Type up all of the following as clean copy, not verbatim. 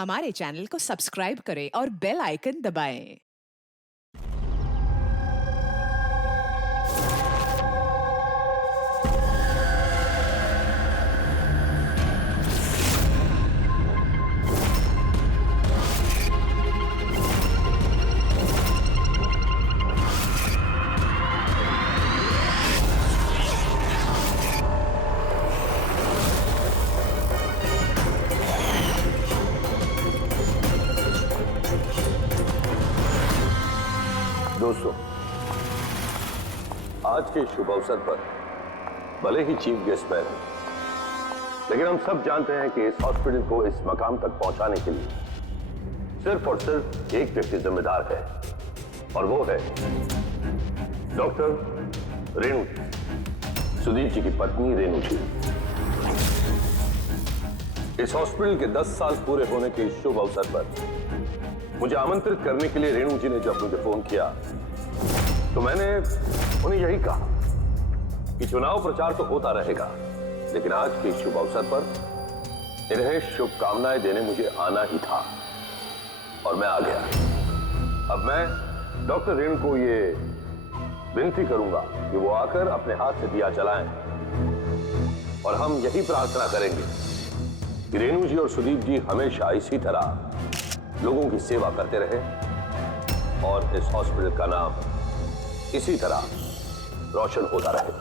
हमारे चैनल को सब्सक्राइब करें और बेल आइकन दबाएं। दोस्तों, आज के शुभ अवसर पर भले ही चीफ गेस्ट मैं हूं, लेकिन हम सब जानते हैं कि इस हॉस्पिटल को इस मकाम तक पहुंचाने के लिए सिर्फ और सिर्फ एक व्यक्ति जिम्मेदार है, और वो है डॉक्टर रेणु जी, सुदीप जी की पत्नी रेणु जी। इस हॉस्पिटल के 10 साल पूरे होने के इस शुभ अवसर पर मुझे आमंत्रित करने के लिए रेणु जी ने जब मुझे फोन किया तो मैंने उन्हें यही कहा कि चुनाव प्रचार तो होता रहेगा, लेकिन आज के शुभ अवसर पर इन्हें शुभकामनाएं देने मुझे आना ही था, और मैं आ गया। अब मैं डॉक्टर रेणु को ये विनती करूंगा कि वो आकर अपने हाथ से दिया जलाएं, और हम यही प्रार्थना करेंगे कि रेणु जी और सुदीप जी हमेशा इसी तरह लोगों की सेवा करते रहे और इस हॉस्पिटल का नाम इसी तरह रोशन होता रहे।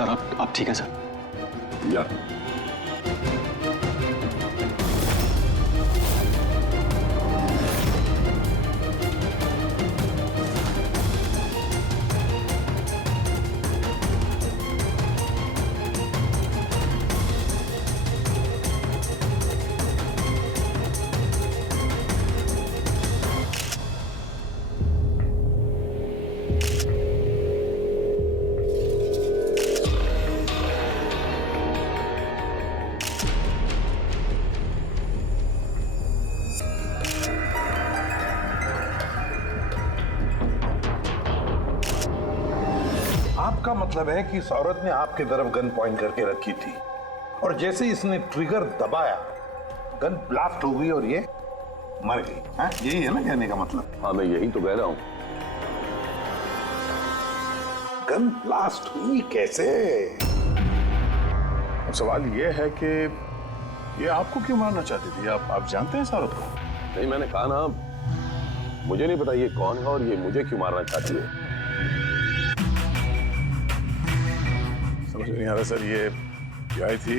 सर आप ठीक है सर? या आपका मतलब है कि इस औरत ने आपके तरफ गन पॉइंट करके रखी थी, और जैसे इसने ट्रिगर दबाया गन ब्लास्ट हो गई और ये मर गई। हाँ, यही है ना कहने का मतलब? हाँ, मैं यही तो कह रहा हूं। गन ब्लास्ट हुई कैसे? अब सवाल ये है कि ये आपको क्यों मारना चाहती थी? आप जानते हैं इस औरत को? नहीं, मैंने कहा ना, मुझे नहीं पता ये कौन है और ये मुझे क्यों मारना चाहती है। समझ नहीं आ रहा सर। ये आई थी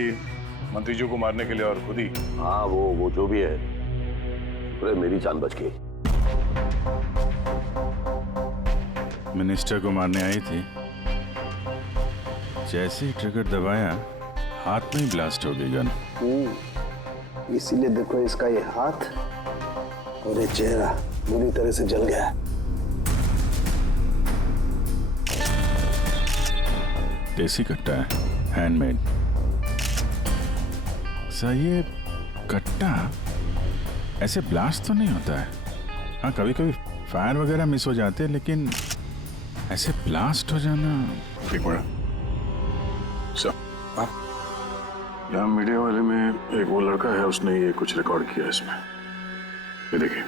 मंत्री जी को मारने के लिए और खुद ही। हाँ, वो जो भी है, शुक्र है मेरी जान बच गई। मिनिस्टर को मारने आई थी, जैसे ही ट्रिगर दबाया हाथ में ही ब्लास्ट हो गई गन। इसीलिए देखो इसका ये हाथ और ये चेहरा बुरी तरह से जल गया है। देसी कट्टा है, हैंडमेड। सर, ये कट्टा ऐसे ब्लास्ट तो नहीं होता है। हाँ, कभी कभी फायर वगैरह मिस हो जाते हैं, लेकिन ऐसे ब्लास्ट हो जाना। एक मिनट सर, यहाँ मीडिया वाले में एक वो लड़का है, उसने ये कुछ रिकॉर्ड किया इसमें, ये देखिए।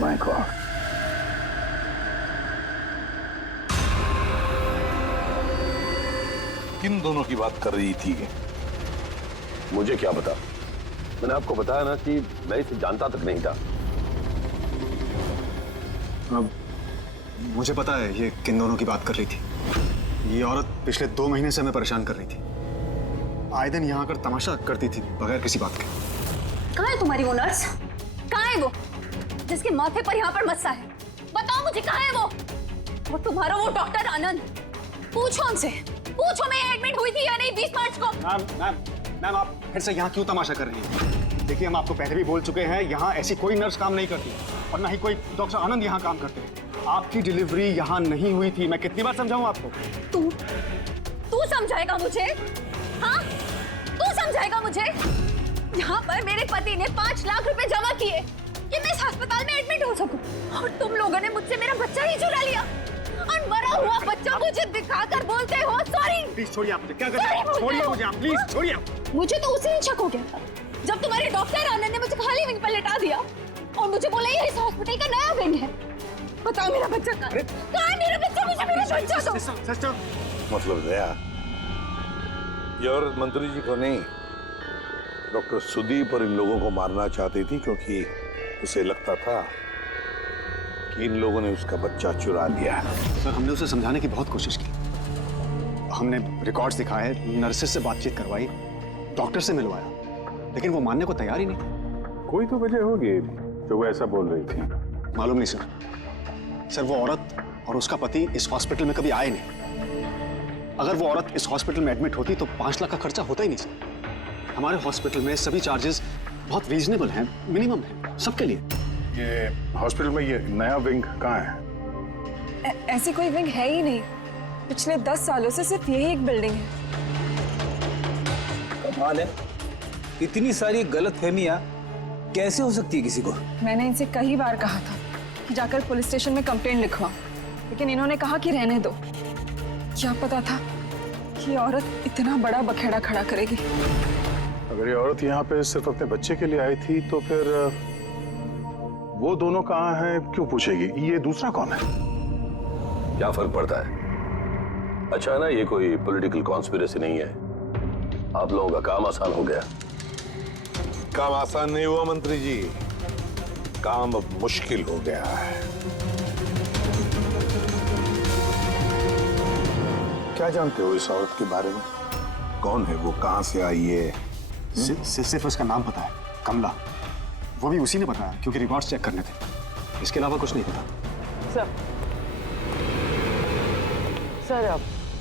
माय गॉड, किन दोनों की बात कर रही थी? मुझे क्या पता, मैंने आपको बताया ना कि मैं इसे जानता तक नहीं था। अब मुझे पता है ये किन दोनों की बात कर रही थी। ये औरत पिछले 2 महीने से हमें परेशान कर रही थी। आए दिन यहाँ आकर तमाशा करती थी बगैर किसी बात के। कहाँ है तुम्हारी वो नर्स? कहाँ है वो जिसके माथे पर यहाँ पर मस्सा है? बताओ मुझे, कहाँ है वो? और तुम्हारा वो डॉक्टर आनंद, पूछो उनसे, पूछो मैं एडमिट हुई थी या नहीं 20 मार्च को। मैम आप फिर से यहाँ क्यों तमाशा कर रही हैं? देखिए हम आपको पहले भी बोल चुके हैं, यहाँ ऐसी कोई नर्स काम नहीं करती और ना ही कोई डॉक्टर आनंद यहाँ काम करते हैं। आपकी डिलीवरी यहाँ नहीं हुई थी। मैं कितनी बार समझाऊं आपको? तू समझाएगा मुझे? हाँ, तू समझाएगा मुझे? यहाँ पर मेरे पति ने 5 लाख रुपए जमा किए कि मैं इस अस्पताल में एडमिट हो सकूं, और तुम लोगों ने मुझसे मेरा बच्चा ही चुरा लिया और मरा हुआ बच्चा मुझे दिखाकर बोलते हो सॉरी। प्लीज छोड़िए, आप मुझे क्या कर रहे हैं? छोड़िए मुझे आप, प्लीज छोड़िए। मुझे तो उसी दिन शक हो गया था जब तुम्हारे डॉक्टर आनंद ने मुझे खाली विंग पर लेटा दिया और मुझे बोला ये इस हॉस्पिटल का नया विंग है। बताओ मेरा बच्चा कहाँ है? मेरा बच्चा? मुझे मेरा बच्चा दो। सिस्टर मतलब दया, ये औरत मंत्री जी को नहीं, डॉक्टर सुदीप और इन लोगों को मारना चाहती थी, क्योंकि उसे लगता था कि इन लोगों ने उसका बच्चा चुरा लिया। सर हमने उसे समझाने की बहुत कोशिश की। हमने रिकॉर्ड्स दिखाए, नर्सेस से बातचीत करवाई, डॉक्टर से मिलवाया, लेकिन वो मानने को तैयार ही नहीं। कोई तो वजह होगी जो वो ऐसा बोल रही थी। मालूम नहीं सर। सर वो औरत और उसका पति इस हॉस्पिटल में कभी आए नहीं। अगर वो औरत इस हॉस्पिटल में एडमिट होती तो 5 लाख का खर्चा होता ही नहीं सर। हमारे हॉस्पिटल में सभी चार्जेस बहुत रीजनेबल हैं, मिनिमम है सबके लिए। ये हॉस्पिटल में ये नया विंग कहाँ है? ऐसी कोई विंग है ही नहीं। पिछले 10 सालों से सिर्फ यही एक बिल्डिंग है। कमाल है, इतनी सारी गलतफहमियां कैसे हो सकती है किसी को? मैंने इनसे कई बार कहा था कि जाकर पुलिस स्टेशन में कंप्लेंट लिखवाओ, लेकिन इन्होंने कहा कि रहने दो। क्या पता था कि औरत इतना बड़ा बखेड़ा खड़ा करेगी। अगर ये औरत यहाँ पे सिर्फ अपने बच्चे के लिए आई थी तो फिर वो दोनों कहाँ हैं क्यों पूछेगी? ये दूसरा कौन है? क्या फर्क पड़ता है? अच्छा ना, ये कोई पॉलिटिकल कॉन्स्पिरेसी नहीं है। आप लोगों का काम आसान हो गया। काम आसान नहीं हुआ मंत्री जी, काम अब मुश्किल हो गया है। क्या जानते हो इस औरत के बारे में? कौन है वो, कहां से आई है? सिर्फ उसका नाम पता है, कमला। वो भी उसी ने बताया क्योंकि रिकॉर्ड्स चेक करने थे। इसके अलावा कुछ नहीं पता। सर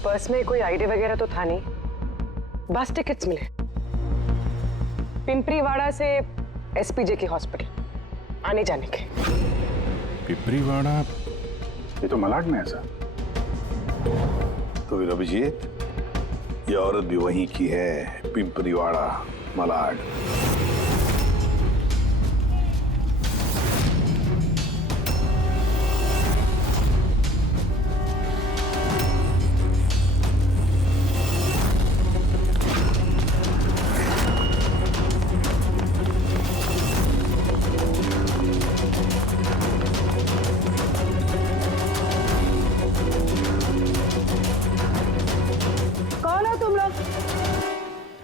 पर्स में कोई आईडी वगैरह तो था नहीं, बस टिकट्स मिले पिंपरीवाड़ा से एसपीजे के हॉस्पिटल आने जाने के। पिपरीवाड़ा? ये तो मलाड में है सर। तो फिर अभिजीत, ये औरत भी वहीं की है, पिंपरीवाड़ा, मलाड।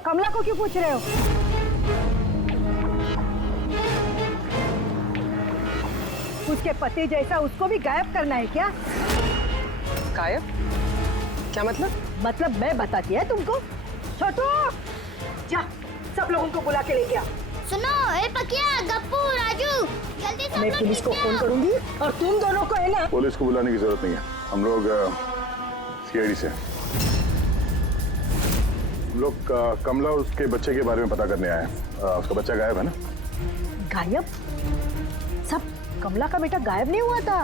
कमला को क्यों पूछ रहे हो? उसके पति जैसा उसको भी गायब करना है क्या? गायब? क्या मतलब? मतलब मैं बताती है तुमको। छोटू, जा सब लोगों को बुला के लेके आ। सुनो, ए पकिया, गप्पू, राजू, जल्दी सब मैं लोग पुलिस को नीचे फोन आओ। करूंगी और तुम दोनों को है ना। पुलिस को बुलाने की जरूरत नहीं है, हम लोग सीआईडी से हम लोग कमला और उसके बच्चे के बारे में पता करने आए हैं। उसका बच्चा गायब है ना? गायब? सब कमला का बेटा गायब नहीं हुआ था।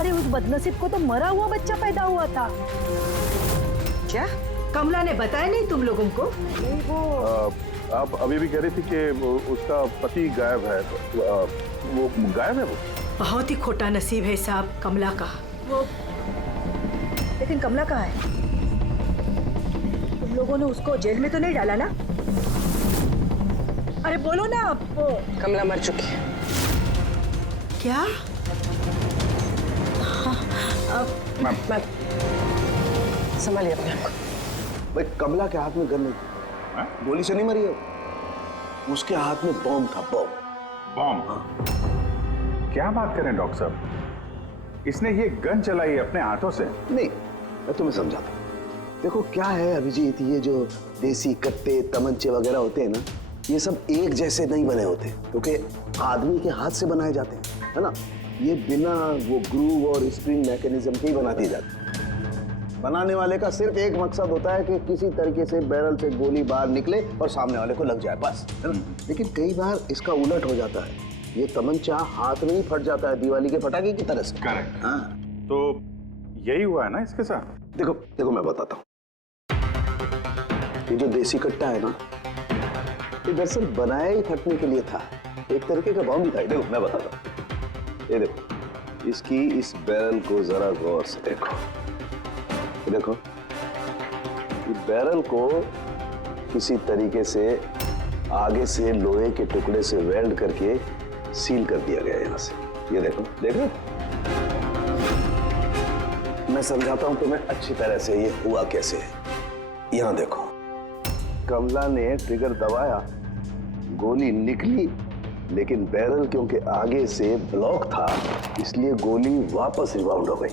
अरे उस बदनसीब को तो मरा हुआ बच्चा पैदा हुआ था। क्या? कमला ने बताया नहीं तुम लोगों को? नहीं वो आप अभी भी कह रही थी कि उसका पति गायब है। वो गायब है? वो बहुत ही खोटा नसीब है साहब कमला का। वो लेकिन कमला कहाँ है? तुम लोगों ने उसको जेल में तो नहीं डाला ना? अरे बोलो ना आप। कमला मर चुकी है। क्या? मैम संभालिए अपने आप को। भाई कमला के हाथ में गन नहीं था, गोली से नहीं मरी है, उसके हाथ में बॉम्ब था। बॉम्ब? बॉम्ब? क्या बात करें डॉक्टर साहब? इसने ये गन चलाई अपने हाथों से? नहीं, मैं तुम्हें समझाता हूँ। देखो क्या है अभिजीत, ये जो देसी कट्टे तमंचे वगैरह होते हैं ना, ये सब एक जैसे नहीं बने होते, क्योंकि आदमी के हाथ से बनाए जाते हैं, है ना। ये बिना वो ग्रूव और स्प्रिंग मैकेनिज्म के ही बना दिए जाते हैं। बनाने वाले का सिर्फ एक मकसद होता है कि किसी तरीके से बैरल से गोली बाहर निकले और सामने वाले को लग जाए, बस, है ना। लेकिन कई बार इसका उलट हो जाता है, ये तमंचा हाथ में ही फट जाता है दिवाली के पटाखे की तरह से। करेक्ट। हाँ, तो यही हुआ है ना इसके साथ? देखो देखो मैं बताता हूँ। ये जो देसी कट्टा है ना, ये दरअसल बनाया ही फटने के लिए था, एक तरीके का बॉम्ब ही था। देखो मैं बताता हूँ, ये देखो, इसकी इस बैरल को जरा गौर से देखो, ये देखो, ये बैरल को किसी तरीके से आगे से लोहे के टुकड़े से वेल्ड करके सील कर दिया गया है यहाँ से। ये देखो, देखो, मैं समझाता हूँ तुम्हें अच्छी तरह से ये हुआ कैसे है। यहाँ देखो, कमला ने ट्रिगर दबाया, गोली निकली, लेकिन बैरल क्योंकि आगे से ब्लॉक था, इसलिए गोली वापस रिबाउंड हो गई।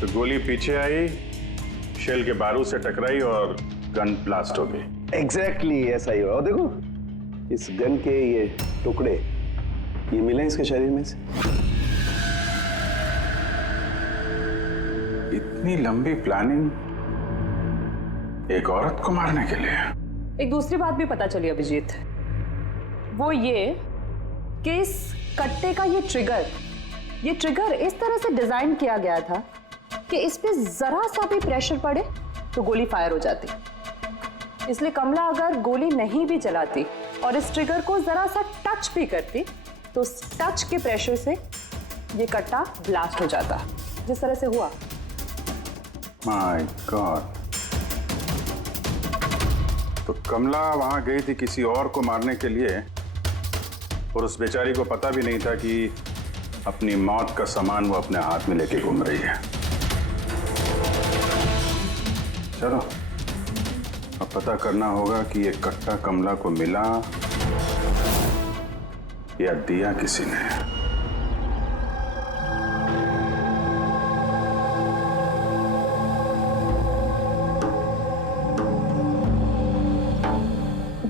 तो गोली पीछे आई, शेल के बारूद से टकराई और गन ब्लास्ट हो गई। एग्जैक्टली ऐसा ही हुआ। और देखो, इस गन के ये टुकड़े ये मिले इसके शरीर में से। इतनी लंबी प्लानिंग एक औरत को मारने के लिए? एक दूसरी बात भी पता चली अभिजीत, वो ये कि इस कट्टे का ये ट्रिगर इस तरह से डिजाइन किया गया था कि इस पे जरा सा भी प्रेशर पड़े तो गोली फायर हो जाती। इसलिए कमला अगर गोली नहीं भी चलाती और इस ट्रिगर को जरा सा टच भी करती तो उस टच के प्रेशर से ये कट्टा ब्लास्ट हो जाता, जिस तरह से हुआ। My God. तो कमला वहां गई थी किसी और को मारने के लिए, और उस बेचारी को पता भी नहीं था कि अपनी मौत का सामान वो अपने हाथ में लेके घूम रही है। चलो अब पता करना होगा कि ये कट्टा कमला को मिला या दिया किसी ने।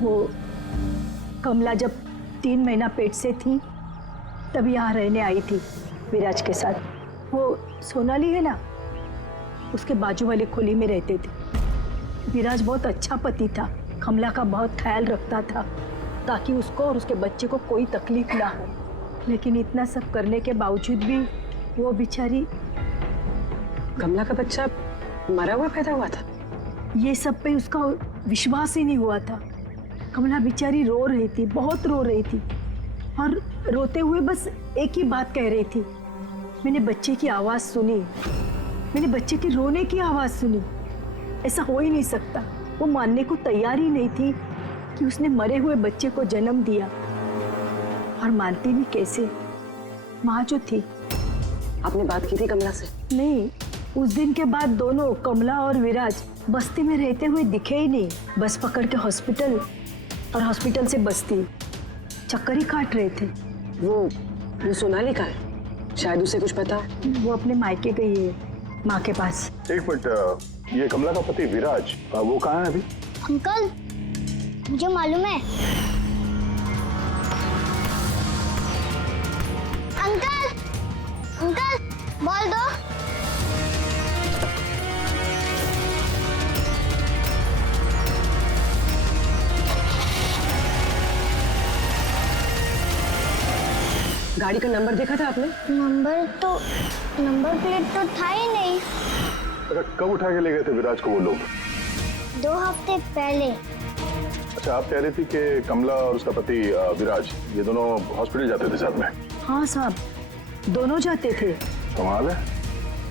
वो कमला जब 3 महीना पेट से थी तब यहाँ रहने आई थी विराज के साथ। वो सोनाली है ना, उसके बाजू वाली खुली में रहते थे। विराज बहुत अच्छा पति था, कमला का बहुत ख्याल रखता था ताकि उसको और उसके बच्चे को कोई तकलीफ ना हो। लेकिन इतना सब करने के बावजूद भी वो बेचारी। कमला का बच्चा मरा हुआ पैदा हुआ था? ये सब पे उसका विश्वास ही नहीं हुआ था। कमला बेचारी रो रही थी, बहुत रो रही थी, और रोते हुए बस एक ही बात कह रही थी, मैंने बच्चे की आवाज़ सुनी, मैंने बच्चे के रोने की आवाज़ सुनी। ऐसा हो ही नहीं सकता। वो मानने को तैयार ही नहीं थी कि उसने मरे हुए बच्चे को जन्म दिया, और मानती भी कैसे। माँ जो थी। आपने बात की थी कमला से? नहीं, उस दिन के बाद दोनों, कमला और विराज, बस्ती में रहते हुए दिखे ही नहीं। बस पकड़ के हॉस्पिटल, और हॉस्पिटल से बस्ती, चक्कर ही काट रहे थे। वो सोनाली का है, शायद उसे कुछ पता। वो अपने मायके गई है, माँ के पास। एक मिनट, ये कमला का पति विराज, वो कहाँ है अभी? अंकल, मुझे मालूम है। अंकल, अंकल, बॉल दो। गाड़ी का नंबर देखा था आपने? नंबर प्लेट तो था ही नहीं। अच्छा, कब उठा के ले गए थे विराज को वो लोग? 2 हफ्ते पहले। अच्छा, आप कह रही थी कि कमला और उसका पति विराज, ये दोनों हॉस्पिटल जाते थे साथ में? हाँ साहब, दोनों जाते थे। कमाल है,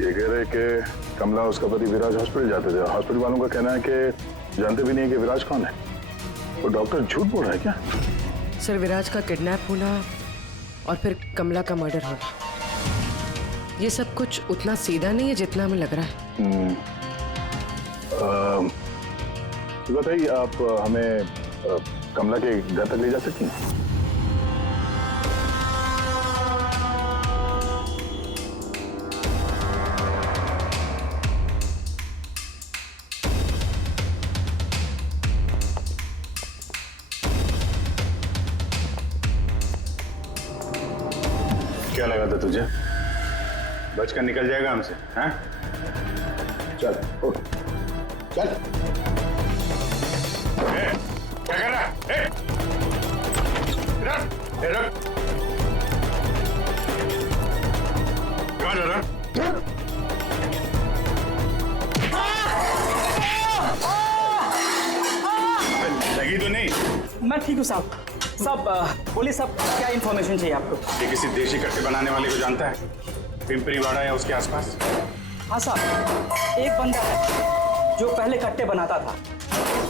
ये कह रहे कि कमला और उसका पति विराज हॉस्पिटल जाते थे। हॉस्पिटल वालों का कहना है कि जानते भी नहीं कि विराज कौन है। वो डॉक्टर झूठ बोल रहा है क्या? सर, विराज का किडनैप होना और फिर कमला का मर्डर होना, ये सब कुछ उतना सीधा नहीं है जितना हमें लग रहा है। बताइए, आप हमें कमला के घर तक ले जा सकती हैं? क्या लगा था तुझे? बचकर निकल जाएगा हमसे? हैं? चल उठ, चल। क्या कर रहा है? रख, रख। कहाँ जा रहा? लगी तो नहीं? मैं ठीक हूँ साहब। साहब बोलिए साहब, क्या इन्फॉर्मेशन चाहिए आपको? ये किसी देशी कट्टे बनाने वाले को जानता है? पिंपरी वाड़ा या उसके आसपास? हाँ साहब, एक बंदा है जो पहले कट्टे बनाता था।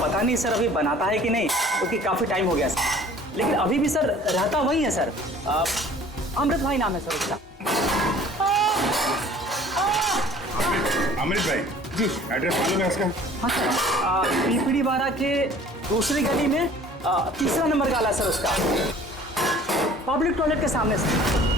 पता नहीं सर अभी बनाता है कि नहीं, क्योंकि काफी टाइम हो गया सर। लेकिन अभी भी सर रहता वही है सर। अमृत भाई नाम है सर उसका। अमृत भाई जी, एड्रेस मालूम है उसका? हाँ सर, पीपड़ी वाड़ा के दूसरी गली में तीसरा नंबर गाला सर उसका, पब्लिक टॉयलेट के सामने सर।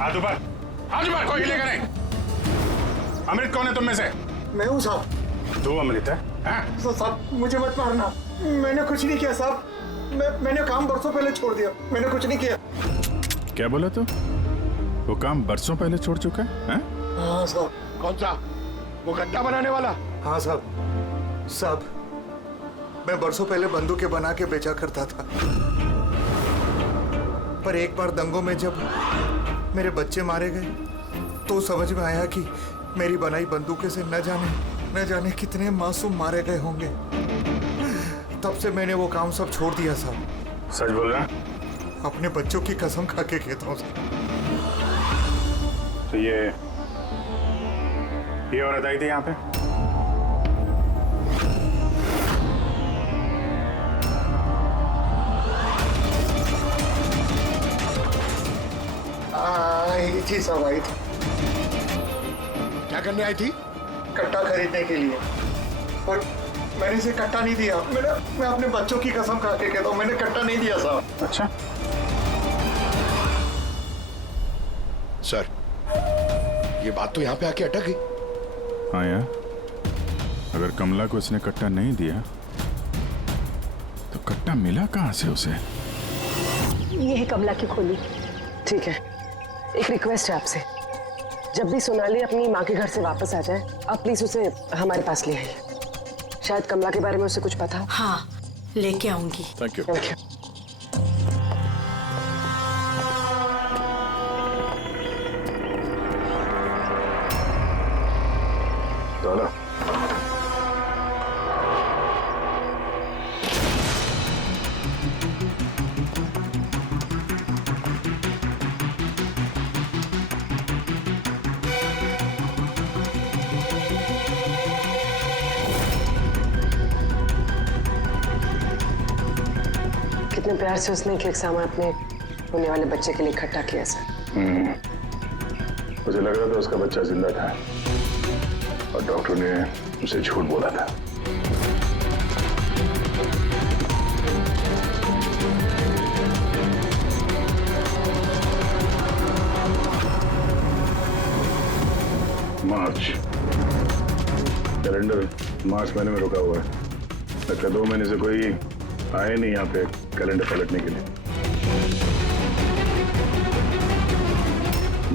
हाथ ऊपर, हाथ ऊपर, कोई हिलेगा नहीं। अमृत कौन है तुम में से? मैं हूँ साहब। तू अमृत है? साहब मुझे मत मारना, मैंने कुछ नहीं किया साहब। मैंने काम बरसों पहले छोड़ दिया, मैंने कुछ नहीं किया। क्या बोला तू? वो काम बरसों पहले छोड़ चुका है? हाँ साहब। कौन सा? वो गड्ढा बनाने वाला? हाँ साहब। साहब मैं बरसों पहले बंदूकें बना के बेचा करता था, पर एक बार दंगों में जब मेरे बच्चे मारे गए तो समझ में आया कि मेरी बनाई बंदूकें से न जाने कितने मासूम मारे गए होंगे। तब से मैंने वो काम सब छोड़ दिया साहब। सच बोल रहा? अपने बच्चों की कसम खा के कहता हूँ। तो ये औरत आई थी यहाँ पे? जी साहब आई थी। क्या करने आई थी? कट्टा खरीदने के लिए, पर मैंने इसे कट्टा नहीं दिया। मैं अपने बच्चों की कसम खा के कहता हूँ, मैंने कट्टा नहीं दिया साहब। अच्छा सर, ये बात तो यहाँ पे आके अटक गई। हाँ यार, अगर कमला को इसने कट्टा नहीं दिया तो कट्टा मिला कहाँ से उसे? ये है कमला की खोली। ठीक है, एक रिक्वेस्ट है आपसे, जब भी सोनाली अपनी माँ के घर से वापस आ जाए, आप प्लीज उसे हमारे पास ले आइए। शायद कमला के बारे में उसे कुछ पता हो। हाँ, लेके आऊंगी। Thank you. Thank you. चलो। कितने प्यार से उसने एक सामान अपने होने वाले बच्चे के लिए इकट्ठा किया सर। मुझे लग रहा था उसका बच्चा जिंदा था और डॉक्टर ने उसे झूठ बोला था। मार्च कैलेंडर मार्च महीने में रुका हुआ है। लगता 2 महीने से कोई आए नहीं यहाँ पे कैलेंडर पलटने के लिए।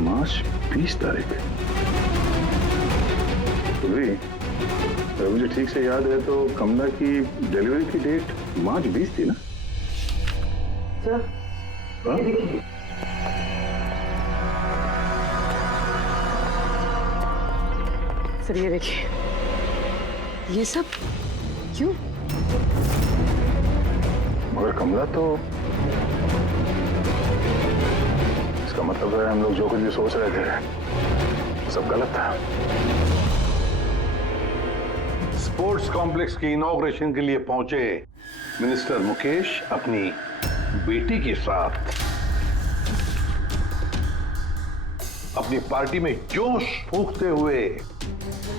मार्च 20 तारीख। तो भी अगर मुझे ठीक से याद है तो कमला की डिलीवरी की डेट मार्च 20 थी ना? सर, हाँ? सर ये देखिए, ये सब क्यों? मगर कमला तो, इसका मतलब है हम लोग जो कुछ भी सोच रहे थे सब गलत था। स्पोर्ट्स कॉम्प्लेक्स की इनॉग्रेशन के लिए पहुंचे मिनिस्टर मुकेश अपनी बेटी के साथ अपनी पार्टी में जोश फूंकते हुए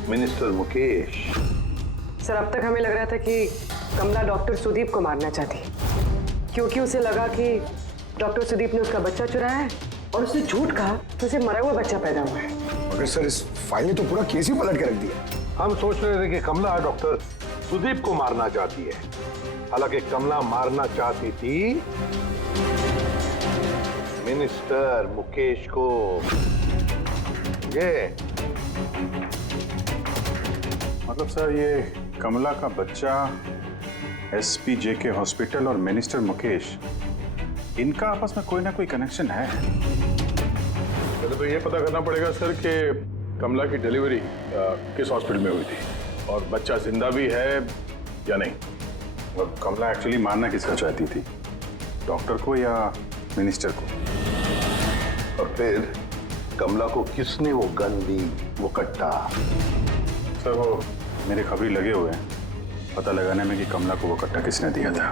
मिनिस्टर मुकेश। सर, अब तक हमें लग रहा था कि कमला डॉक्टर सुदीप को मारना चाहती, क्योंकि उसे लगा कि डॉक्टर सुदीप ने उसका बच्चा चुराया है और उसने झूठ कहा तो उसे मरा हुआ बच्चा पैदा हुआ है। मगर सर, इस फाइल ने तो पूरा केस ही पलट के रख दिया। हम सोच रहे थे कि कमला डॉक्टर सुदीप को मारना चाहती है, हालांकि कमला मारना चाहती थी मिनिस्टर मुकेश को। ये मतलब सर, ये कमला का बच्चा SPJK हॉस्पिटल और मिनिस्टर मुकेश, इनका आपस में कोई ना कोई कनेक्शन है। पहले तो ये पता करना पड़ेगा सर कि कमला की डिलीवरी किस हॉस्पिटल में हुई थी और बच्चा जिंदा भी है या नहीं। और कमला एक्चुअली मारना किसका चाहती थी, डॉक्टर को या मिनिस्टर को? और फिर कमला को किसने वो गन दी, वो कट्टा? सर, वो मेरे खबरी लगे हुए हैं पता लगाने में कि कमला को वो कट्टा किसने दिया था।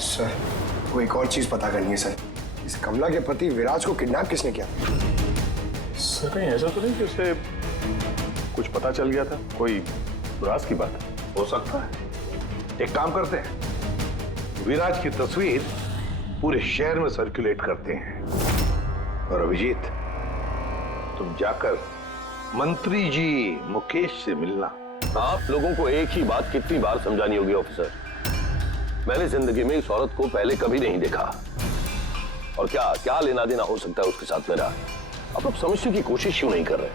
सर, वो एक और चीज पता करनी है सर, इस कमला के पति विराज को किडनैप किसने किया? सर, कहीं ऐसा तो नहीं कि उसे कुछ पता चल गया था, कोई राज की बात? हो सकता है। एक काम करते हैं, विराज की तस्वीर पूरे शहर में सर्कुलेट करते हैं और अभिजीत, तुम जाकर मंत्री जी मुकेश से मिलना। आप लोगों को एक ही बात कितनी बार समझानी होगी ऑफिसर? मैंने जिंदगी में इस औरत को पहले कभी नहीं देखा, और क्या क्या लेना देना हो सकता है उसके साथ मेरा? आप लोग समझने की कोशिश क्यों नहीं कर रहे?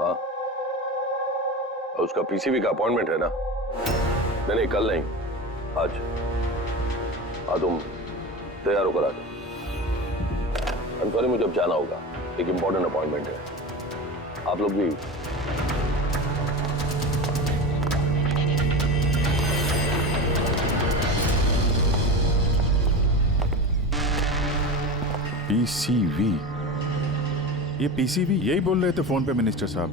हाँ, उसका PCV का अपॉइंटमेंट है ना? नहीं, कल नहीं, आज। हाँ, तुम तैयार होकर आ जाओ। I'm sorry, मुझे अब जाना होगा, एक इंपॉर्टेंट अपॉइंटमेंट है। आप लोग भी PCV, ये PCV यही बोल रहे थे फोन पे मिनिस्टर साहब।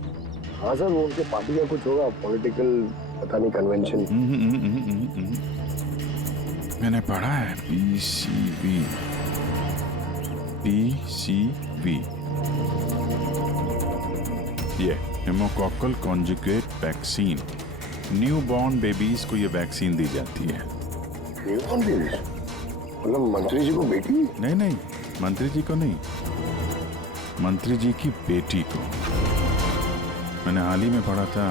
हाँ सर, वो उनके पार्टी का कुछ होगा, पॉलिटिकल पता नहीं कन्वेंशन। मैंने पढ़ा है PCV। ये pneumococcal conjugate vaccine, newborn babies को ये वैक्सीन दी जाती है। Newborn babies? मतलब मंत्री जी को बेटी? नहीं, मंत्री जी को नहीं, मंत्री जी की बेटी को। मैंने हाल ही में पढ़ा था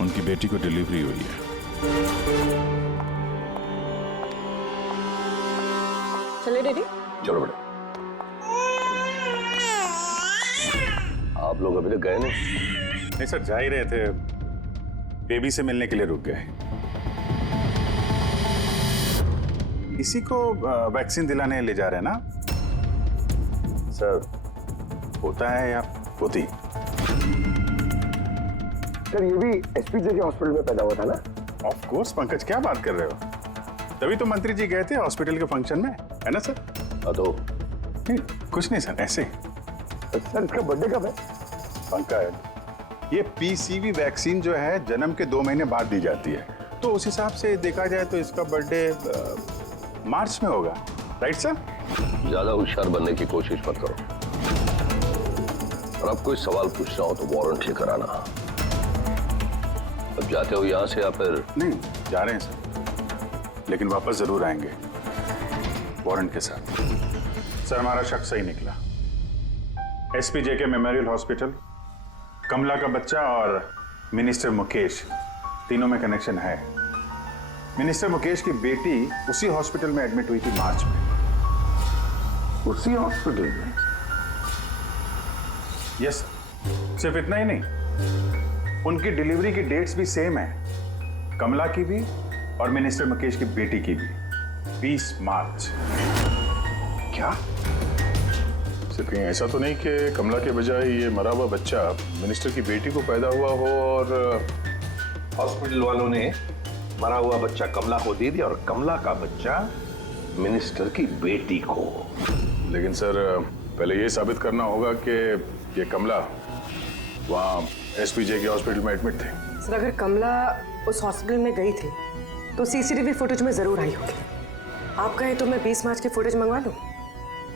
उनकी बेटी को डिलीवरी हुई है। चले डैडी? चलो बेटा। आप लोग अभी तक गए नहीं सर, जा ही रहे थे, बेबी से मिलने के लिए रुक गए। इसी को वैक्सीन दिलाने ले जा रहे हैं ना सर? होता है या होती? सर, ये भी SPJK हॉस्पिटल में पैदा हुआ था ना? ऑफ कोर्स पंकज, क्या बात कर रहे हो? तभी तो मंत्री जी गए थे हॉस्पिटल के फंक्शन में, है ना सर? तो नहीं, कुछ नहीं सर, ऐसे। सर, इसका बर्थडे कब है? पंकज, ये PCV वैक्सीन जो है जन्म के 2 महीने बाद दी जाती है, तो उस हिसाब से देखा जाए तो इसका बर्थडे मार्च में होगा, राइट सर? ज्यादा होशियार बनने की कोशिश मत करो, और अब कोई सवाल पूछना हो तो वारंट लेकर आना। अब जाते हो यहाँ से या फिर? नहीं, जा रहे हैं सर, लेकिन वापस जरूर आएंगे वारंट के साथ। सर, हमारा शक सही निकला। SPJK मेमोरियल हॉस्पिटल, कमला का बच्चा और मिनिस्टर मुकेश, तीनों में कनेक्शन है। मिनिस्टर मुकेश की बेटी उसी हॉस्पिटल में एडमिट हुई थी मार्च में। उसी हॉस्पिटल में? यस, सिर्फ इतना ही नहीं, उनकी डिलीवरी की डेट्स भी सेम है, कमला की भी और मिनिस्टर मुकेश की बेटी की भी, 20 मार्च। क्या? सिर्फ कहीं ऐसा तो नहीं कि कमला के बजाय ये मरा हुआ बच्चा मिनिस्टर की बेटी को पैदा हुआ हो और हॉस्पिटल वालों ने मरा हुआ बच्चा कमला को दे दिया और कमला का बच्चा मिनिस्टर की बेटी को। लेकिन सर पहले ये साबित करना होगा कि ये कमला वहाँ एसपीजे के हॉस्पिटल में एडमिट थी। सर अगर कमला उस हॉस्पिटल में गई थी तो सीसीटीवी फुटेज में जरूर आई होगी। आप कहें तो मैं 20 मार्च की फुटेज मंगवा लूं?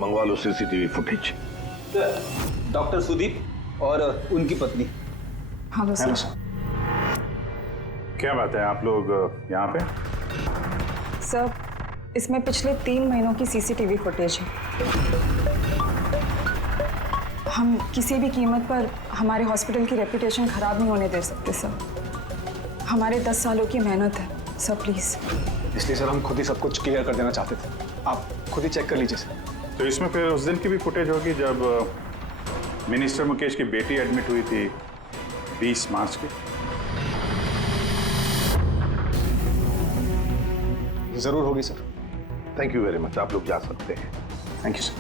मंगवा लो सीसीटीवी फुटेज। डॉक्टर सुदीप और उनकी पत्नी। Hello sir. क्या बात है, आप लोग यहाँ पे? सर इसमें पिछले 3 महीनों की सीसीटीवी फुटेज है। हम किसी भी कीमत पर हमारे हॉस्पिटल की रेपुटेशन खराब नहीं होने दे सकते सर। हमारे 10 सालों की मेहनत है सर, प्लीज। इसलिए सर हम खुद ही सब कुछ क्लियर कर देना चाहते थे। आप खुद ही चेक कर लीजिए सर। तो इसमें फिर उस दिन की भी फुटेज होगी जब मिनिस्टर मुकेश की बेटी एडमिट हुई थी 20 मार्च की। जरूर होगी sir. Thank you very much, आप लोग जा सकते हैं। Thank you sir.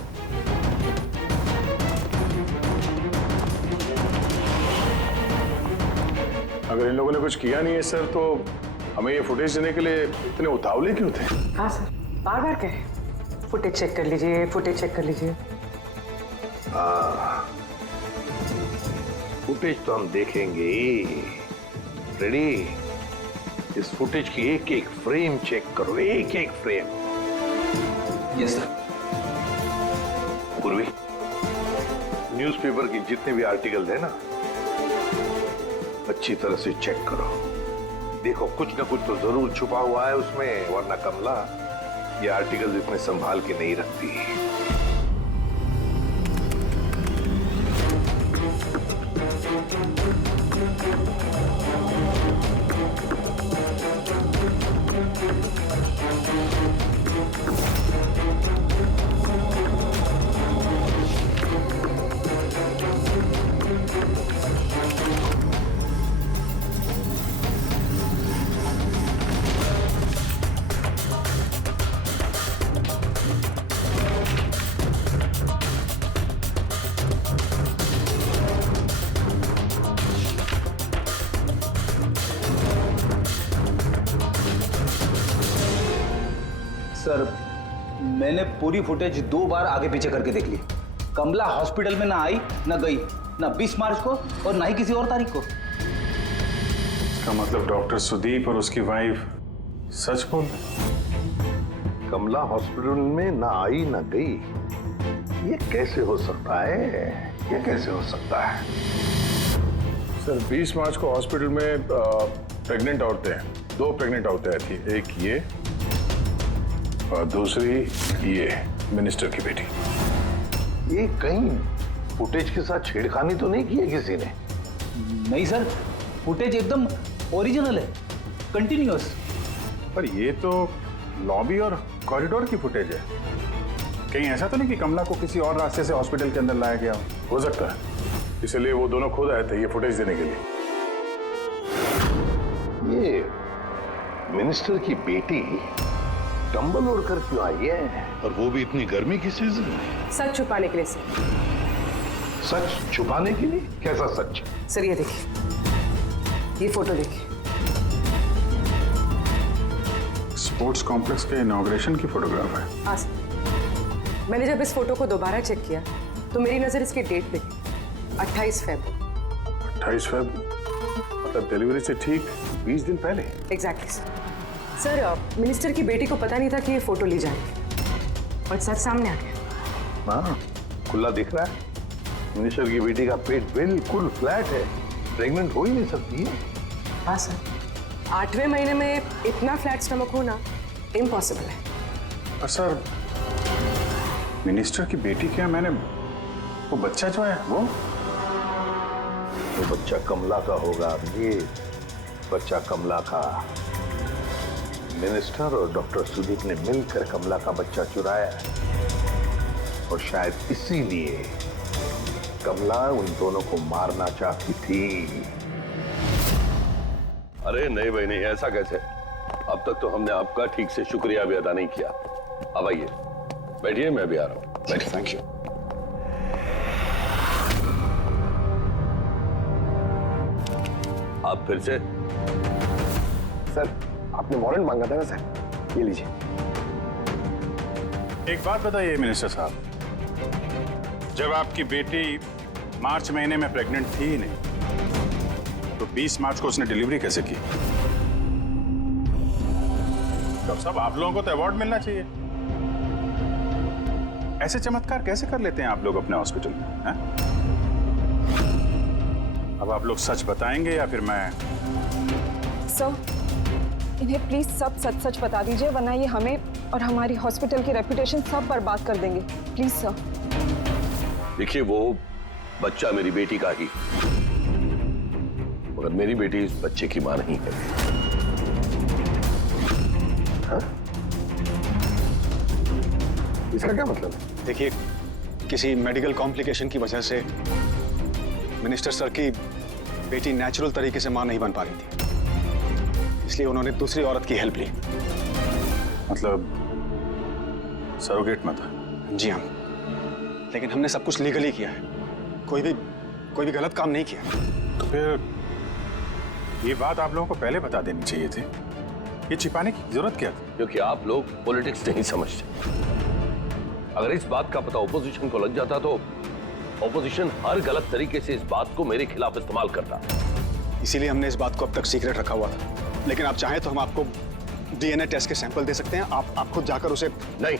अगर इन लोगों ने कुछ किया नहीं है सर तो हमें ये फुटेज देने के लिए इतने उतावले क्यों थे? हाँ सर, बार बार कहें फुटेज चेक कर लीजिए, फुटेज चेक कर लीजिए। फुटेज तो हम देखेंगे। रेडी? इस फुटेज की एक एक फ्रेम चेक करो, एक एक फ्रेम। Yes sir. पूर्वी, न्यूज़पेपर की जितने भी आर्टिकल है ना, अच्छी तरह से चेक करो। देखो कुछ ना कुछ तो जरूर छुपा हुआ है उसमें, वरना कमला ये आर्टिकल इतने संभाल के नहीं रखती। सर मैंने पूरी फुटेज 2 बार आगे पीछे करके देख ली। कमला हॉस्पिटल में ना आई ना गई, ना 20 मार्च को और ना ही किसी और तारीख को। इसका मतलब डॉक्टर सुदीप और उसकी वाइफ सच बोल रहे? कमला हॉस्पिटल में ना आई ना गई, ये कैसे हो सकता है? ये कैसे हो सकता है? सर 20 मार्च को हॉस्पिटल में प्रेग्नेंट औरतें, 2 प्रेग्नेंट औरतें आई थी। एक ये और दूसरी ये मिनिस्टर की बेटी। ये कहीं फुटेज के साथ छेड़खानी तो नहीं की है किसी ने? नहीं सर, फुटेज एकदम ओरिजिनल है, कंटिन्यूअस। पर ये तो लॉबी और कॉरिडोर की फुटेज है। कहीं ऐसा तो नहीं कि कमला को किसी और रास्ते से हॉस्पिटल के अंदर लाया गया हो सकता है, इसलिए वो दोनों खुद आए थे ये फुटेज देने के लिए। ये मिनिस्टर की बेटी कंबल ओढ़ कर क्यों आई है? और वो भी इतनी गर्मी की सीजन में? सच छुपाने के लिए सर। सच छुपाने के लिए? कैसा सच? सर ये देखिए, ये फोटो देखिए। स्पोर्ट्स कॉम्प्लेक्स के इनॉग्रेशन की फोटोग्राफ है। हाँ सर, मैंने जब इस फोटो को दोबारा चेक किया तो मेरी नजर इसकी डेट पे गई, 28 फरवरी। 28 फरवरी मतलब डिलीवरी से ठीक 20 दिन पहले। Exactly sir. सर मिनिस्टर की बेटी को पता नहीं था कि ये फोटो ली जाएगी और सच सामने आ गया। हाँ, खुला दिख रहा है। मिनिस्टर की बेटी का पेट बिल्कुल फ्लैट है, प्रेग्नेंट हो ही नहीं सकती है। हाँ सर, 8वें महीने में इतना फ्लैट स्टमक होना इम्पॉसिबल है। और सर मिनिस्टर की बेटी क्या, मैंने वो बच्चा जो है वो बच्चा कमला का होगा। ये बच्चा कमला का। मिनिस्टर और डॉक्टर सुदीप ने मिलकर कमला का बच्चा चुराया और शायद इसीलिए कमला उन दोनों को मारना चाहती थी। अरे नहीं भाई नहीं, ऐसा कैसे? अब तक तो हमने आपका ठीक से शुक्रिया भी अदा नहीं किया। अब आइए बैठिए, मैं भी आ रहा हूँ। बैठिए। Thank you. आप फिर से? सर आपने वारंट मांगा था ना सर, ये लीजिए। एक बात बताइए मिनिस्टर साहब, जब आपकी बेटी मार्च महीने में प्रेग्नेंट थी ही नहीं, तो 20 मार्च को उसने डिलीवरी कैसे की? डॉक्टर साहब, आप लोगों को तो अवार्ड मिलना चाहिए। ऐसे चमत्कार कैसे कर लेते हैं आप लोग अपने हॉस्पिटल में, हैं? अब आप लोग सच बताएंगे या फिर मैं? सर, इन्हें प्लीज सब सच सच बता दीजिए, वरना ये हमें और हमारी हॉस्पिटल की रेपुटेशन सब बर्बाद कर देंगे। Please sir. देखिए, वो बच्चा मेरी बेटी का ही, मगर मेरी बेटी इस बच्चे की मां नहीं है। हाँ? इसका क्या मतलब है? देखिए, किसी मेडिकल कॉम्प्लिकेशन की वजह से मिनिस्टर सर की बेटी नेचुरल तरीके से मां नहीं बन पा रही थी, इसलिए उन्होंने दूसरी औरत की हेल्प ली। मतलब सरोगेट मत? जी हाँ, लेकिन हमने सब कुछ लीगली किया है, कोई भी गलत काम नहीं किया। तो फिर ये बात आप लोगों को पहले बता देनी चाहिए थी। ये छिपाने की जरूरत क्या थी? क्योंकि आप लोग पॉलिटिक्स नहीं समझते। अगर इस बात का पता ऑपोजिशन को लग जाता तो ऑपोजिशन हर गलत तरीके से इस बात को मेरे खिलाफ इस्तेमाल करता। इसीलिए हमने इस बात को अब तक सीक्रेट रखा हुआ था, लेकिन आप चाहें तो हम आपको डीएनए टेस्ट के सैंपल दे सकते हैं। आप खुद जाकर उसे। नहीं,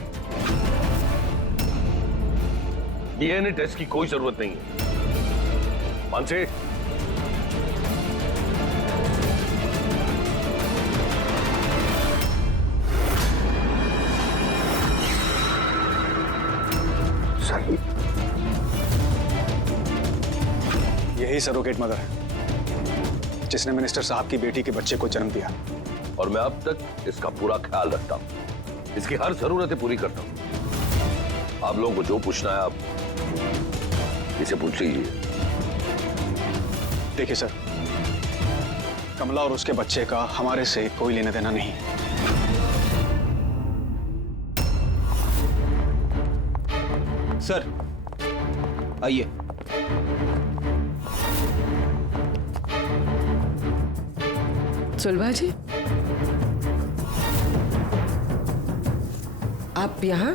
डीएनए टेस्ट की कोई जरूरत नहीं है। मानसे, यही सरोगेट मदर है जिसने मिनिस्टर साहब की बेटी के बच्चे को जन्म दिया, और मैं अब तक इसका पूरा ख्याल रखता हूं, इसकी हर जरूरतें पूरी करता हूं। आप लोगों को जो पूछना है आप इसे पूछ लीजिए। देखिए सर, कमला और उसके बच्चे का हमारे से कोई लेना देना नहीं है। सर आइए। सुलभा जी, आप यहाँ?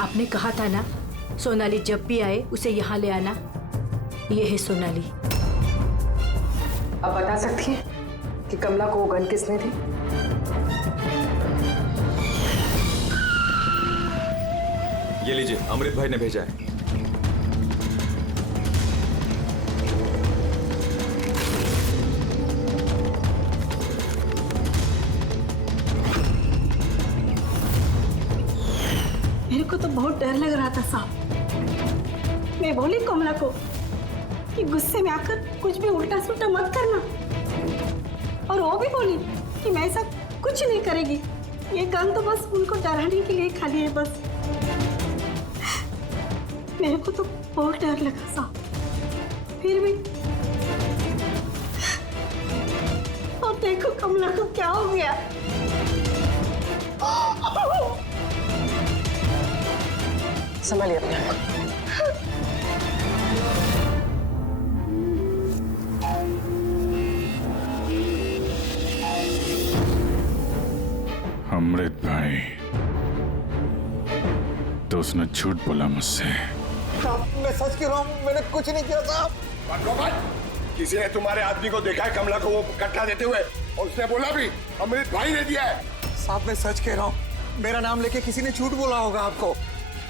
आपने कहा था ना, सोनाली जब भी आए उसे यहाँ ले आना। ये है सोनाली। आप बता सकती हैं कि कमला को वो गन किसने दी? ये लीजिए, अमृत भाई ने भेजा है। मेरे को तो बहुत डर लग रहा था साहब। मैं बोली कमला को कि गुस्से में आकर कुछ भी उल्टा सुल्टा मत करना, और वो भी बोली कि मैं ऐसा कुछ नहीं करेगी। ये गन तो बस उनको डराने के लिए खाली है बस। मेरे को तो बहुत डर लगा साहब, फिर भी। और देखो कमला को क्या हो गया। संभालिए अपने आप। अमृत भाई, तो उसने झूठ बोला मुझसे। मैं सच कह रहा हूँ, मैंने कुछ नहीं किया साहब। किसी ने तुम्हारे आदमी को देखा है कमला को वो कट्टा देते हुए, और उसने बोला भी अमृत भाई ने दिया है। साहब मैं सच कह रहा हूँ, मेरा नाम लेके किसी ने झूठ बोला होगा आपको।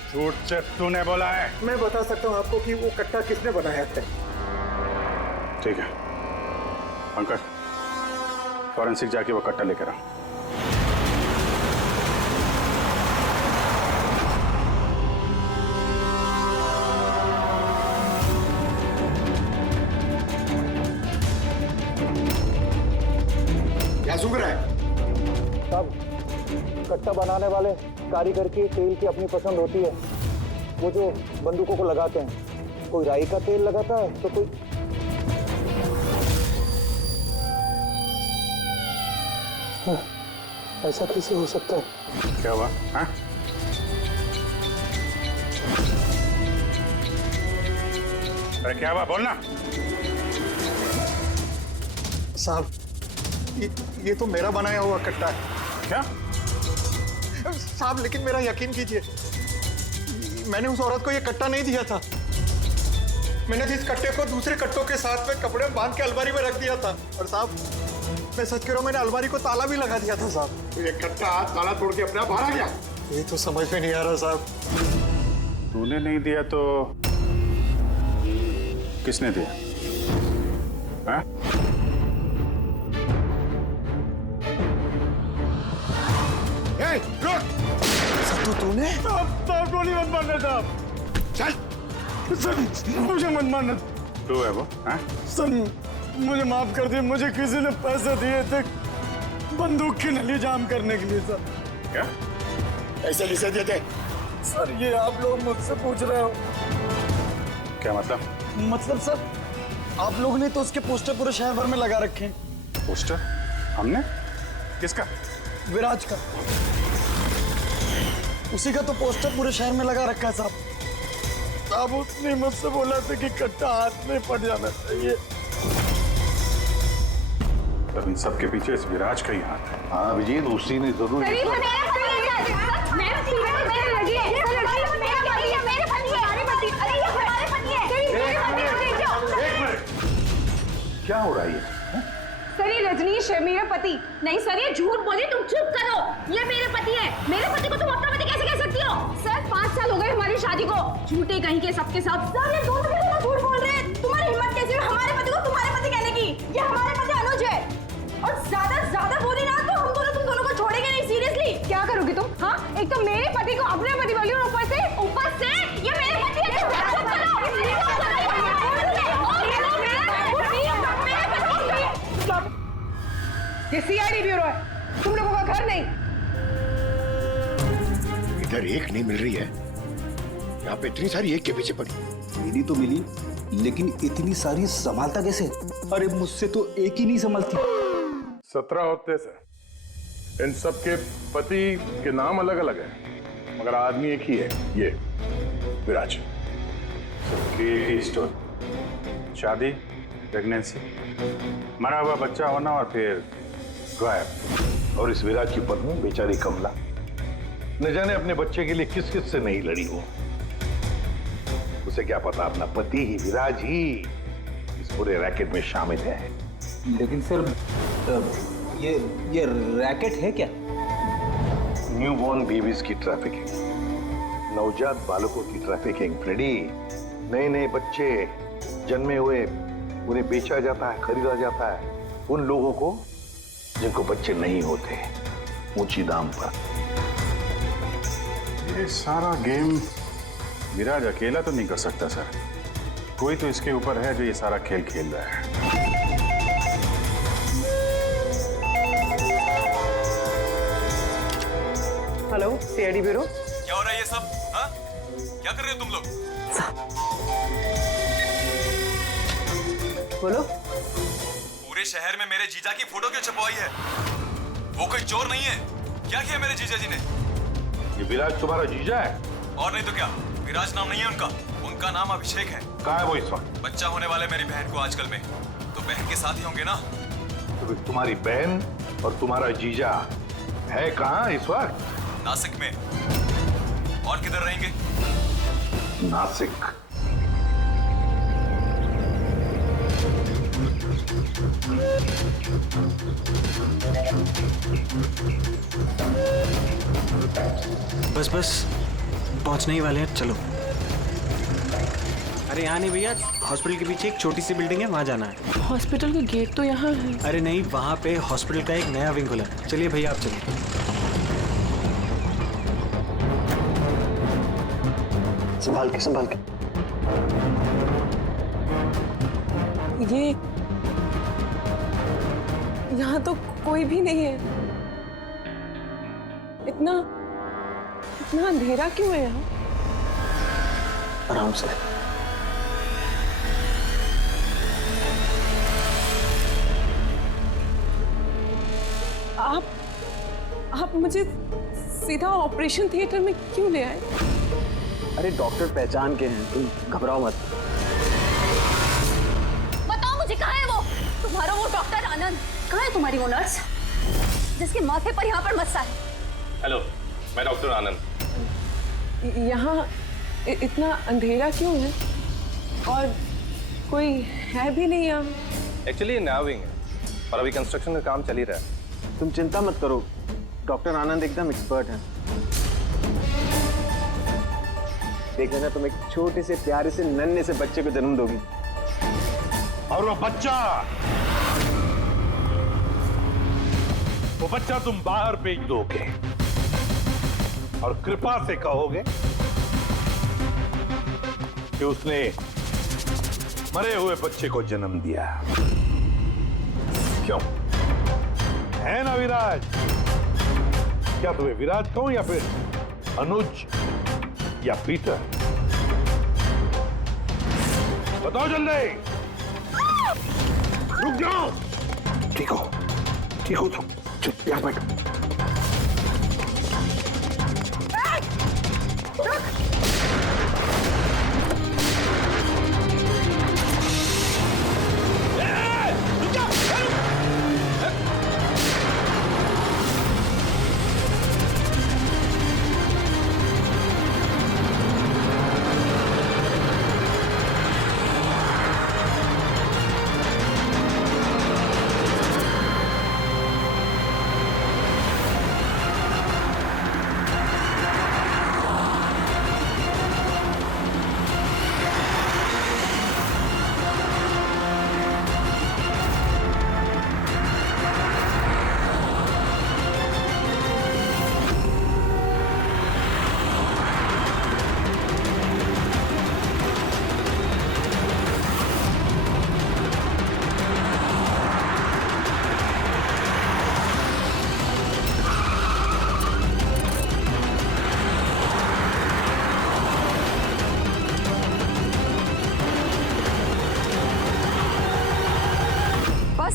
झूठ से तूने बोला है? मैं बता सकता हूँ आपको कि वो कट्टा किसने बनाया था। ठीक है पंकज, फॉरेंसिक जाके वो कट्टा लेकर आओ। क्या सुन रहा है? साहब, कट्टा बनाने वाले कारीगर की तेल की अपनी पसंद होती है। वो जो बंदूकों को लगाते हैं, कोई राई का तेल लगाता है तो कोई। ऐसा कैसे हो सकता है? क्या हुआ? हाँ? अरे क्या हुआ, बोलना। साहब ये तो मेरा बनाया हुआ कट्टा है। क्या? साहब लेकिन मेरा यकीन कीजिए, मैंने उस औरत को ये कट्टा नहीं दिया था। मैंने इस कट्टे को दूसरे कट्टों के साथ में कपड़े में बांध के अलमारी में रख दिया था। और साहब मैं सच कह रहा हूँ, मैंने अलमारी को ताला भी लगा दिया था साहब। तो ये कट्टा ताला तोड़ के अपने आप बाहर आ गया? ये तो समझ में नहीं आ रहा साहब। तूने नहीं दिया तो किसने दिया? हाँ? सत्तू तूने? गोली मत मारना साहब। चल सर मुझे मत मारना। तू है वो? हाँ? सर मुझे माफ कर दिए, मुझे किसी ने पैसे दिए थे बंदूक की नली जाम करने के लिए सर। क्या? ऐसे किसे दिए थे? सर ये आप लोग मुझसे पूछ रहे हो? क्या मतलब? मतलब सर आप लोगों ने तो उसके पोस्टर पूरे शहर भर में लगा रखे हैं। पोस्टर? हमने? किसका? विराज का। उसी का तो पोस्टर पूरे शहर में लगा रखा है साहब। साहब उसने मुझसे बोला था कि कट्टा हाथ में पड़ जाना चाहिए। तब इन सबके पीछे इस विराज का ही हाथ है। हाँ अभिजीत, उसी ने जरूर क्या हो रहा है ये? सर ये रजनीश है, मेरा पति। नहीं सर ये झूठ बोली, तुम चुप करो। ये मेरे पति है। मेरे पति को तुम अपना पति कैसे कह सकती हो? सर 5 साल हो गए हमारी शादी को। झूठे कहीं के सबके सब। सर ये दोनों के झूठ बोल रहे हैं। तुम्हारी हिम्मत कैसे हुई हमारे पति को तुम्हारे पति कहने की? ये हमारे पति अनुज है। और ज्यादा बोली ना तो हम दोनों तुम दोनों को छोड़ेंगे नहीं। सीरियसली क्या करोगी तुम? हाँ एक तो मेरे पति को अपने पति बोली और ऊपर से ये मेरे पति है। ये सीआईडी ब्यूरो है, तुम लोगों का घर नहीं। इधर एक नहीं मिल रही है, यहाँ पे इतनी सारी एक के पीछे पड़ी। मिली तो मिली, लेकिन इतनी सारी संभालता कैसे? अरे मुझसे तो एक ही नहीं संभलती। 17 होते सर। इन सब के पति के नाम अलग अलग हैं, मगर आदमी एक ही है, ये विराज। सबकी एक ही स्टोरी। शादी, प्रेगनेंसी, मरा हुआ बच्चा होना और फिर गायब। और इस विराज की पत्नी बेचारी कमला, न जाने अपने बच्चे के लिए किस किस से नहीं लड़ी हो। उसे क्या पता अपना पति ही, विराज ही इस पूरे रैकेट में शामिल है। लेकिन सर ये रैकेट है क्या? न्यूबॉर्न बेबीज की ट्रैफिकिंग, नवजात बालकों की ट्रैफिकिंग। फ्रेडी, नए नए बच्चे जन्मे हुए उन्हें बेचा जाता है, खरीदा जाता है उन लोगों को जिनको बच्चे नहीं होते, ऊंची दाम पर। ये सारा गेम विराज अकेला तो नहीं कर सकता सर। कोई तो इसके ऊपर है जो ये सारा खेल खेल रहा है। Hello CID bureau. क्या हो रहा है ये सब? हाँ? क्या कर रहे हो तुम लोग? बोलो। पूरे शहर में मेरे जीजा की फोटो क्यों छपवाई है? वो कोई चोर नहीं है। क्या किया मेरे जीजा जी ने? ये विराज तुम्हारा जीजा है? और नहीं तो क्या, विराज नाम नहीं है उनका, उनका नाम अभिषेक है। कहाँ है वो इस वक्त? बच्चा होने वाले मेरी बहन को आजकल में, तो बहन के साथ ही होंगे ना। तो फिर तुम्हारी बहन और तुम्हारा जीजा है कहाँ इस वक्त? नासिक में। और किधर रहेंगे? नासिक। बस पहुंचने ही वाले हैं, चलो। अरे यहाँ नहीं भैया, हॉस्पिटल के पीछे एक छोटी सी बिल्डिंग है, वहाँ जाना है। हॉस्पिटल का गेट तो यहाँ है। अरे नहीं, वहाँ पे हॉस्पिटल का एक नया विंग खुला है। चलिए भैया आप चलिए। संभाल के संभाल के। ये यहाँ तो कोई भी नहीं है। इतना अंधेरा क्यों है यहाँ? आराम से। आप मुझे सीधा ऑपरेशन थिएटर में क्यों ले आए? अरे डॉक्टर पहचान के हैं, तुम घबराओ मत। बताओ मुझे कहाँ है वो? तुम्हारा वो डॉक्टर आनंद? कहाँ है तुम्हारी वो नर्स जिसके माथे पर यहाँ पर मस्सा है? हेलो, मैं डॉक्टर आनंद। यहाँ इतना अंधेरा क्यों है? और कोई है भी नहीं यहाँ। एक्चुअली नया विंग है और अभी कंस्ट्रक्शन का काम चल ही रहा है। तुम चिंता मत करो, डॉक्टर आनंद एकदम एक्सपर्ट हैं। देख लेना, तुम एक छोटे से प्यारे से नन्हे से बच्चे को जन्म दोगी। और वो बच्चा तुम बाहर भेज दोगे और कृपा से कहोगे कि उसने मरे हुए बच्चे को जन्म दिया। क्यों? है ना विराज? क्या तुम्हें विराज कहूं या फिर अनुज या पीटर? बताओ जल्दी। रुक जाओ। ठीक हो तुम। चुप यहाँ बैठो।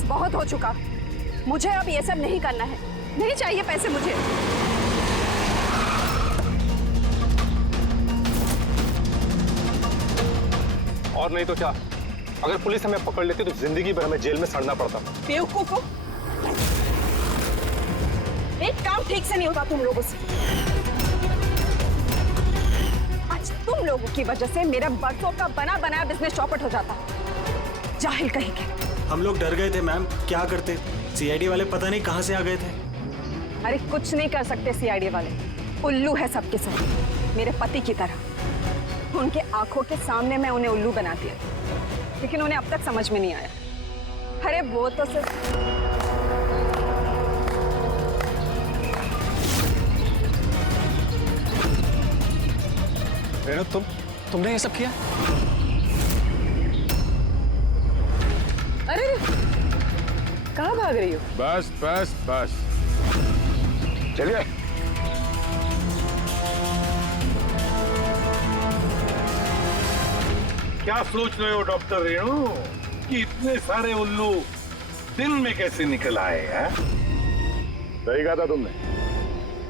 बहुत हो चुका, मुझे अब ये सब नहीं करना है। नहीं चाहिए पैसे मुझे। और नहीं तो क्या, अगर पुलिस हमें पकड़ लेती तो जिंदगी भर हमें जेल में सड़ना पड़ता। बेवकूफो, एक काम ठीक से नहीं होता तुम लोगों से। आज तुम लोगों की वजह से मेरा बरसों का बना बनाया बिजनेस चौपट हो जाता। जाहिल कहीं के। हम लोग डर गए थे मैम, क्या करते? सीआईडी वाले पता नहीं कहां से आ गए थे। अरे कुछ नहीं कर सकते सीआईडी वाले, उल्लू है सबके सब, मेरे पति की तरह। उनके आंखों के सामने मैं उन्हें उल्लू बना दिया, लेकिन उन्हें अब तक समझ में नहीं आया। अरे वो तो सिर्फ रेणु, तुमने ये सब किया? अरे कहाँ भाग रही हो? बस बस बस, चलिए। क्या सोच रहे हो डॉक्टर रेणु कि इतने सारे उल्लू दिन में कैसे निकल आए हैं? सही कहा था तुमने,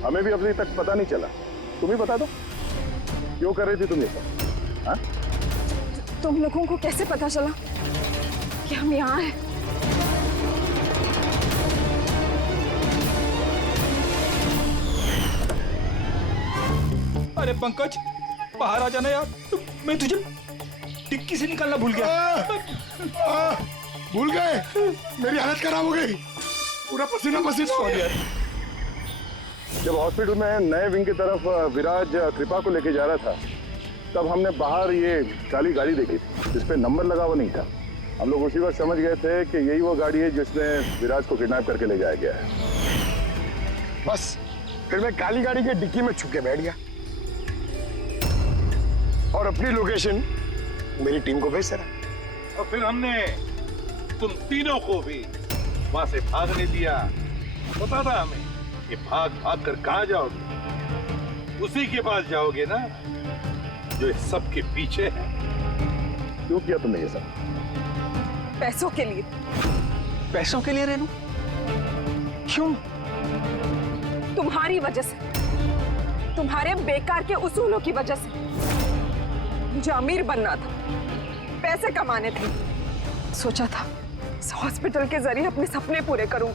हमें भी अभी तक पता नहीं चला। तुम ही बता दो, क्यों कर रही थी तुम ये सब? हाँ? तुम लोगों को कैसे पता चला कि हम यहाँ हैं? अरे पंकज, बाहर आ जाना यार, मैं तुझे टिक्की से निकालना भूल गया। भूल गए? मेरी हालत खराब हो गई, पूरा पसीना पसीना हो गया। जब हॉस्पिटल में नए विंग की तरफ विराज कृपा को लेके जा रहा था, तब हमने बाहर ये काली गाड़ी देखी थी जिसपे नंबर लगा हुआ नहीं था। हम लोग उसी वक्त समझ गए थे कि यही वो गाड़ी है जिसमें विराज को किडनैप करके ले जाया गया है। बस फिर मैं काली गाड़ी के डिक्की में छुप के बैठ गया और अपनी लोकेशन मेरी टीम को भेज दे। और फिर हमने तुम तीनों को भी वहां से भागने दिया। पता था हमें कि भाग भाग कर कहां जाओगे, उसी के पास जाओगे ना जो इस सब के पीछे है। क्यों किया तुमने ये सब? पैसों के लिए। पैसों के लिए रेणु? क्यों? तुम्हारी वजह से, तुम्हारे बेकार के उसूलों की वजह से। मुझे अमीर बनना था, पैसे कमाने थे। सोचा था इस हॉस्पिटल के जरिए अपने सपने पूरे करूं,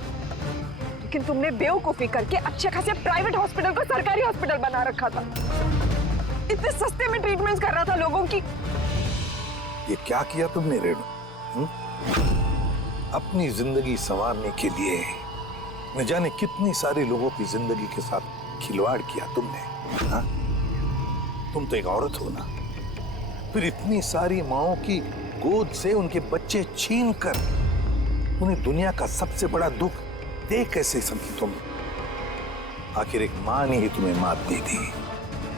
लेकिन तुमने बेवकूफी करके अच्छे खासे प्राइवेट हॉस्पिटल को सरकारी हॉस्पिटल बना रखा था। इतने सस्ते में ट्रीटमेंट कर रहा था लोगों की। ये क्या किया तुमने रेणु? अपनी जिंदगी संवारने के लिए न जाने कितनी सारी लोगों की जिंदगी के साथ खिलवाड़ किया तुमने। हाँ? तुम तो एक औरत हो ना, फिर इतनी सारी माओं की गोद से उनके बच्चे छीन कर उन्हें दुनिया का सबसे बड़ा दुख दे कैसे समझी तुम? आखिर एक मां ने ही तुम्हें मात दी थी।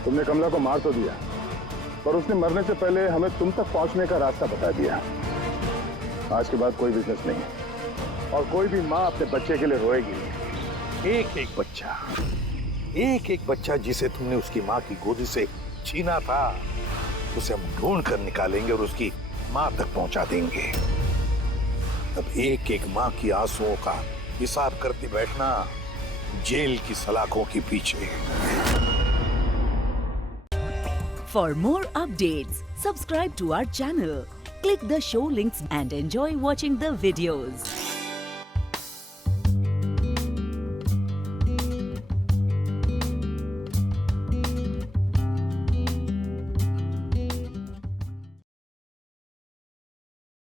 तुमने कमला को मार तो दिया, पर उसने मरने से पहले हमें तुम तक पहुंचने का रास्ता बता दिया। आज के बाद कोई बिजनेस नहीं और कोई भी मां अपने बच्चे के लिए रोएगी। एक एक बच्चा जिसे तुमने उसकी मां की गोदी से छीना था, उसे हम ढूंढ कर निकालेंगे और उसकी मां तक पहुंचा देंगे। तब एक एक मां की आंसुओं का हिसाब करते बैठना जेल की सलाखों के पीछे। For more updates, subscribe to our channel, click the show links and enjoy watching the videos.